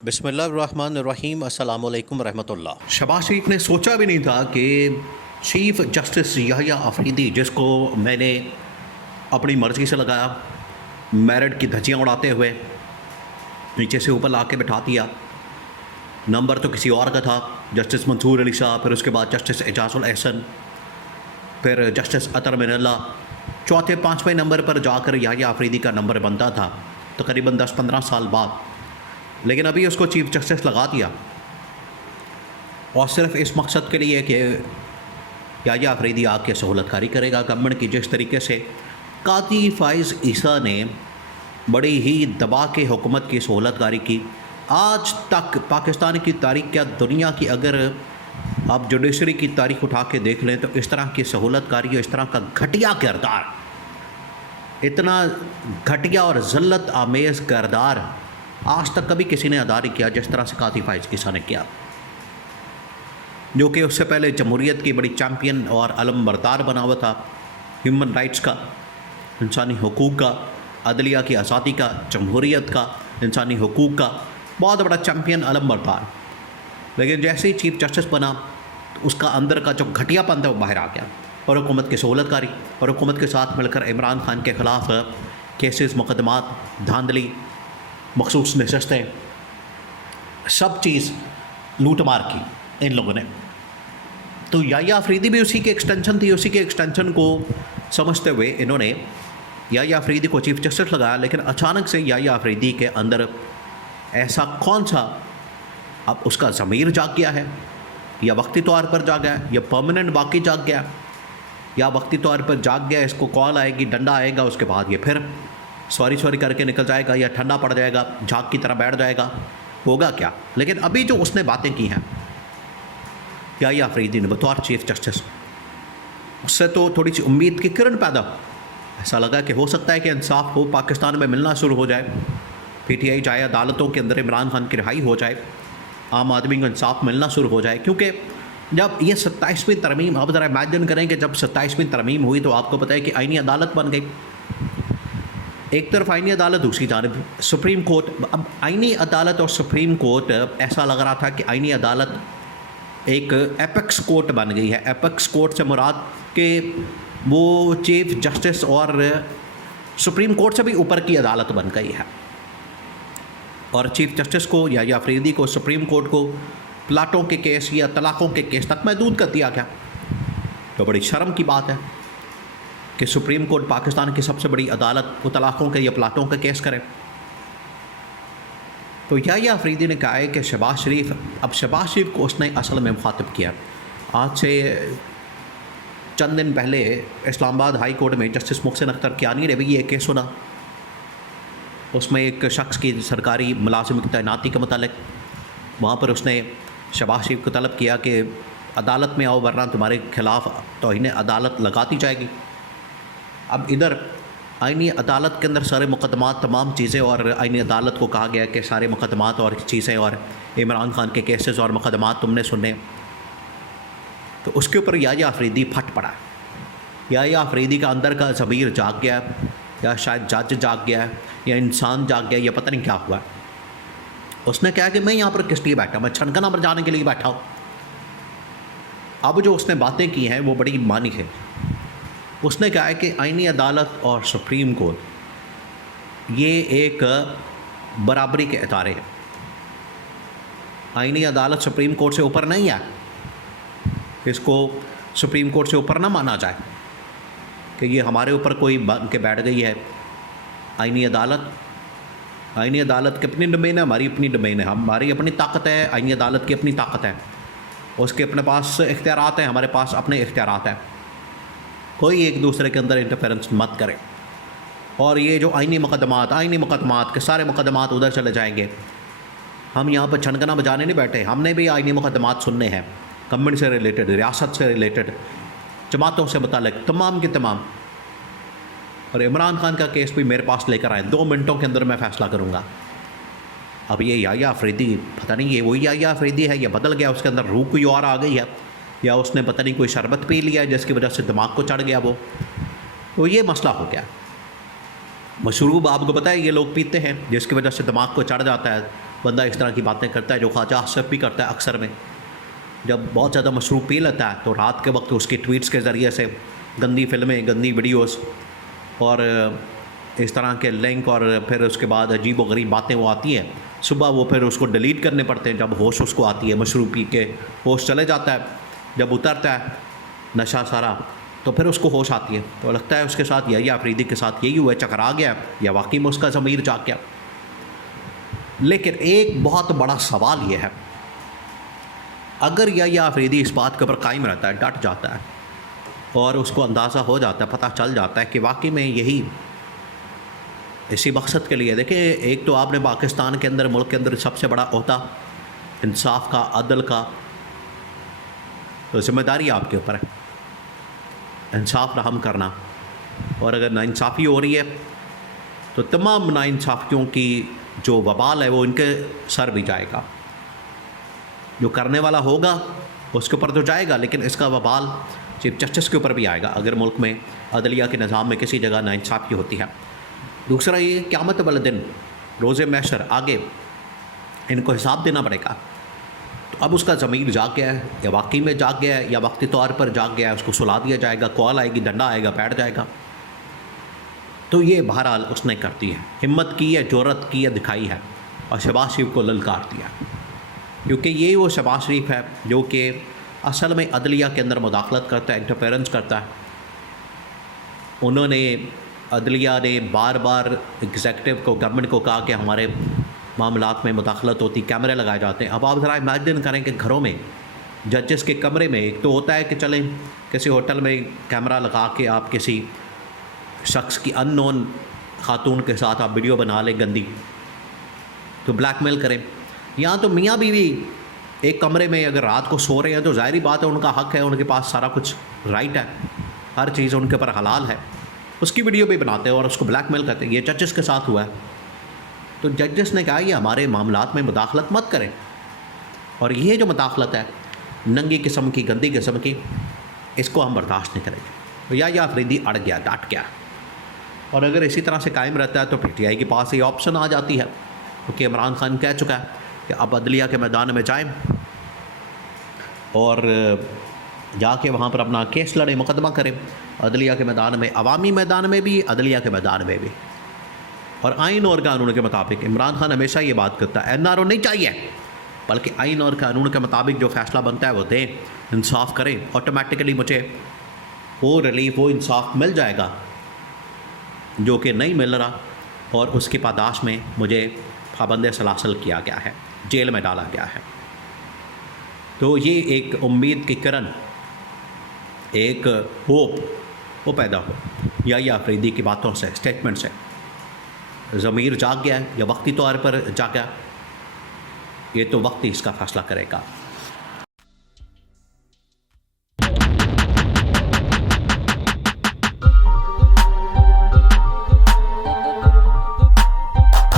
बिस्मिल्लाहिर्रहमानिर्रहीम अस्सलाम वालेकुम रहमतुल्लाह। शहबाज शरीफ ने सोचा भी नहीं था कि चीफ़ जस्टिस याहिया अफरीदी, जिसको मैंने अपनी मर्ज़ी से लगाया, मेरिट की धज्जियाँ उड़ाते हुए नीचे से ऊपर ला के बिठा दिया। नंबर तो किसी और का था, जस्टिस मंसूर अली साहब, फिर उसके बाद जस्टिस एजाजुल एहसन, फिर जस्टिस अतर मिनल्ला। चौथे पाँचवें नंबर पर जाकर याहिया अफरीदी का नंबर बनता था तकरीबन 10-15 साल बाद। लेकिन अभी उसको चीफ़ जस्टिस लगा दिया और सिर्फ इस मकसद के लिए कि याहिया अफरीदी आके सहूलतकारी करेगा गवर्नमेंट की। जिस तरीके से कादी फ़ाइज़ ईसा ने बड़ी ही दबा के हुकूमत की सहूलतकारी की, आज तक पाकिस्तान की तारीख़ या दुनिया की अगर आप जुडिशरी की तारीख़ उठा के देख लें तो इस तरह की सहूलतकारी और इस तरह का घटिया किरदार, इतना घटिया और ज़िल्लत आमेज़ किरदार आज तक कभी किसी ने अदा नहीं किया जिस तरह से कादी फ़ाइज़ ईसा ने किया, जो कि उससे पहले जमहूरियत की बड़ी चैम्पियन और अलम बरदार बना हुआ था, ह्यूमन राइट्स का, इंसानी हुकूक़ का, अदलिया की आज़ादी का, जमहूरियत का, इंसानी हुकूक़ का बहुत बड़ा चैम्पियन, अलम बरदार। लेकिन जैसे ही चीफ़ जस्टिस बना तो उसका अंदर का जो घटियापन था वो बाहर आ गया और हुकूमत की सहूलतकारी और हुकूमत के साथ मिलकर इमरान खान के ख़िलाफ़ केसेस, मुकदमात, धांधली, मखसूस नशस्तें, सब चीज़ लूट मार की इन लोगों ने। तो याहिया अफरीदी भी उसी की एक्सटेंशन थी। उसी के एक्सटेंशन को समझते हुए इन्होंने याहिया अफरीदी को चीफ़ जस्टिस लगाया। लेकिन अचानक से याहिया अफरीदी के अंदर ऐसा कौन सा, अब उसका ज़मीर जाग गया है, या वक्ती तौर पर जाग गया, या परमानेंट बाकी जाग गया, या वक्ती तौर पर जाग गया, इसको कॉल आएगी, डंडा आएगा, उसके बाद ये फिर सॉरी करके निकल जाएगा, या ठंडा पड़ जाएगा, झाग की तरह बैठ जाएगा, होगा क्या। लेकिन अभी जो उसने बातें की हैं याहिया अफरीदी ने बतौर चीफ़ जस्टिस, उससे तो थोड़ी सी उम्मीद की किरण पैदा, ऐसा लगा कि हो सकता है कि इंसाफ हो, पाकिस्तान में मिलना शुरू हो जाए, PTI जाए, अदालतों के अंदर इमरान खान की रिहाई हो जाए, आम आदमी को इंसाफ मिलना शुरू हो जाए। क्योंकि जब ये 27वीं तरमीम, आप ज़रा इमेजिन करें कि जब 27वीं तरमीम हुई तो आपको पता है कि आईनी अदालत बन गई। एक तरफ आईनी अदालत, दूसरी जानब सुप्रीम कोर्ट। अब आईनी अदालत और सुप्रीम कोर्ट, ऐसा लग रहा था कि आईनी अदालत एक एपेक्स कोर्ट बन गई है। एपेक्स कोर्ट से मुराद कि वो चीफ़ जस्टिस और सुप्रीम कोर्ट से भी ऊपर की अदालत बन गई है। और चीफ़ जस्टिस को याहिया अफरीदी को, सुप्रीम कोर्ट को प्लाटों के केस या तलाक़ों के केस तक महदूद कर दिया गया। तो बड़ी शर्म की बात है कि सुप्रीम कोर्ट, पाकिस्तान की सबसे बड़ी अदालत, वो तलाक़ों के या प्लाटों के केस करे। तो याहिया अफरीदी ने कहा है कि शहबाज शरीफ, अब शहबाज शरीफ को उसने असल में मुखातिब किया। आज से चंद दिन पहले इस्लामाबाद हाई कोर्ट में जस्टिस मोहसिन अख्तर कियानी ने भी ये केस सुना। उसमें एक शख्स की सरकारी मुलाजिम की तैनाती के मतलब वहाँ पर उसने शहबाज शरीफ को तलब किया कि अदालत में आओ वरना तुम्हारे ख़िलाफ़ तौहीन अदालत लगाती जाएगी। अब इधर आईनी अदालत के अंदर सारे मुकदमात, तमाम चीज़ें, और आईनी अदालत को कहा गया कि सारे मुकदमात और चीज़ें और इमरान खान के केसेस और मुकदमात तुमने सुने। तो उसके ऊपर याहिया अफरीदी फट पड़ा। याहिया अफरीदी का अंदर का ज़मीर जाग गया, या शायद जज जाग गया, या इंसान जाग गया, या पता नहीं क्या हुआ। उसने कहा कि मैं यहाँ पर किस लिए बैठा, मैं छनकना बजाने के लिए बैठा हूँ। अब जो उसने बातें की हैं वो बड़ी मानी है। उसने कहा है कि आईनी अदालत और सुप्रीम कोर्ट ये एक बराबरी के इदारे हैं। आईनी अदालत सुप्रीम कोर्ट से ऊपर नहीं है, इसको सुप्रीम कोर्ट से ऊपर ना माना जाए कि ये हमारे ऊपर कोई बन के बैठ गई है। आईनी अदालत की अपनी डोमेन है, हमारी अपनी डोमेन है, हमारी अपनी ताकत है, आईनी अदालत की अपनी ताकत है, उसके अपने पास इख्तियारात हैं, हमारे पास अपने इख्तियारात हैं। कोई एक दूसरे के अंदर इंटरफेरेंस मत करे। और ये जो आईनी मुकदमात के सारे मुकदमात उधर चले जाएंगे। हम यहाँ पर छनकना बजाने नहीं बैठे, हमने भी आईनी मुकदमात सुनने हैं, गवर्नमेंट से रिलेटेड, रियासत से रिलेटेड, जमातों से मुताल्लिक़ तमाम के तमाम। और इमरान खान का केस भी मेरे पास लेकर आए, 2 मिनटों के अंदर मैं फ़ैसला करूँगा। अब ये याहिया अफरीदी, पता नहीं ये वही याहिया अफरीदी है या बदल गया, उसके अंदर रूह कोई और आ गई है, या उसने पता नहीं कोई शरबत पी लिया है जिसकी वजह से दिमाग को चढ़ गया वो। तो ये मसला हो गया। मशरूब आपको पता है ये लोग पीते हैं जिसकी वजह से दिमाग को चढ़ जाता है, बंदा इस तरह की बातें करता है जो ख्वाजा आसिफ भी करता है अक्सर में। जब बहुत ज़्यादा मशरूब पी लेता है तो रात के वक्त उसके ट्वीट्स के ज़रिए से गंदी फिल्में, गंदी वीडियोस और इस तरह के लिंक और फिर उसके बाद अजीब व गरीब बातें वो आती हैं। सुबह वो फिर उसको डिलीट करने पड़ते हैं जब होश उसको आती है, मशरूब पी के होश चले जाता है। जब उतरता है नशा सारा तो फिर उसको होश आती है, तो लगता है उसके साथ यही अफरीदी के साथ यही हुआ, चकरा गया या वाकई में उसका ज़मीर जाग गया। लेकिन एक बहुत बड़ा सवाल ये है, अगर या अफरीदी इस बात के ऊपर कायम रहता है, डट जाता है और उसको अंदाज़ा हो जाता है, पता चल जाता है कि वाकई में यही इसी मकसद के लिए। देखिए, एक तो आपने पाकिस्तान के अंदर, मुल्क के अंदर सबसे बड़ा ओहदा इंसाफ का, अदल का, तो जिम्मेदारी आपके ऊपर है इंसाफ रहम करना। और अगर नाइंसाफ़ी हो रही है तो तमाम नाइंसाफ़ियों की जो वबाल है वो इनके सर भी जाएगा। जो करने वाला होगा उसके ऊपर तो जाएगा, लेकिन इसका वबाल चीफ जस्टिस के ऊपर भी आएगा अगर मुल्क में अदलिया के निज़ाम में किसी जगह नाइंसाफ़ी होती है। दूसरा ये, क़यामत वाले दिन रोज़े महशर आगे इनको हिसाब देना पड़ेगा। तो अब उसका ज़मीर जाग गया है या वाकई में जाग गया है या वक्ती तौर पर जाग गया है, उसको सुला दिया जाएगा, कॉल आएगी, डंडा आएगा, बैठ जाएगा। तो ये बहरहाल उसने करती है, हिम्मत की है, जुर्रत की है, दिखाई है और शहबाज शरीफ को ललकार दिया, क्योंकि ये वो शहबाज शरीफ है जो कि असल में अदलिया के अंदर मुदाखलत करता है, इंटरफेरेंस करता है। उन्होंने, अदलिया ने बार बार एग्जेक्टिव को, गवर्नमेंट को कहा कि हमारे मामलात में मुदाखलत होती, कैमरे लगाए जाते हैं। अब आप ज़रा इमेजिन करें कि घरों में, जजेस के कमरे में, एक तो होता है कि चलें किसी होटल में कैमरा लगा के आप किसी शख्स की अननोन खातून के साथ आप वीडियो बना लें गंदी, तो ब्लैकमेल करें। यहाँ तो मियाँ बीवी एक कमरे में अगर रात को सो रहे हैं तो ज़ाहिरी बात है उनका हक़ है, उनके पास सारा कुछ राइट है, हर चीज़ उनके ऊपर हलाल है, उसकी वीडियो भी बनाते हैं और उसको ब्लैकमेल करते हैं। ये जजेस के साथ हुआ है। तो जजेस ने कहा ये हमारे मामलात में मुदाखलत मत करें, और ये जो मुदाखलत है नंगी किस्म की, गंदी किस्म की, इसको हम बर्दाश्त नहीं करेंगे। तो या अफरीदी अड़ गया, डांट गया, और अगर इसी तरह से कायम रहता है तो PTI के पास ये ऑप्शन आ जाती है, क्योंकि इमरान खान कह चुका है कि अब अदलिया के मैदान में जाएं और जाके वहाँ पर अपना केस लड़ें, मुकदमा करें, अदलिया के मैदान में, अवामी मैदान में भी, अदलिया के मैदान में भी। और आइन और कानून के मुताबिक इमरान खान हमेशा ये बात करता है, NRO नहीं चाहिए, बल्कि आइन और कानून के मुताबिक जो फ़ैसला बनता है वो दें, इंसाफ करें, ऑटोमेटिकली मुझे वो रिलीफ, वो इंसाफ मिल जाएगा जो कि नहीं मिल रहा, और उसकी पादाश में मुझे पाबंद सलासल किया गया है, जेल में डाला गया है। तो ये एक उम्मीद की किरण, एक होप वो पैदा हो या अफरीदी की बातों से, स्टेटमेंट से। ज़मीर जाग गया है या वक्ती तौर पर जागा, ये तो वक्त ही इसका फ़ैसला करेगा।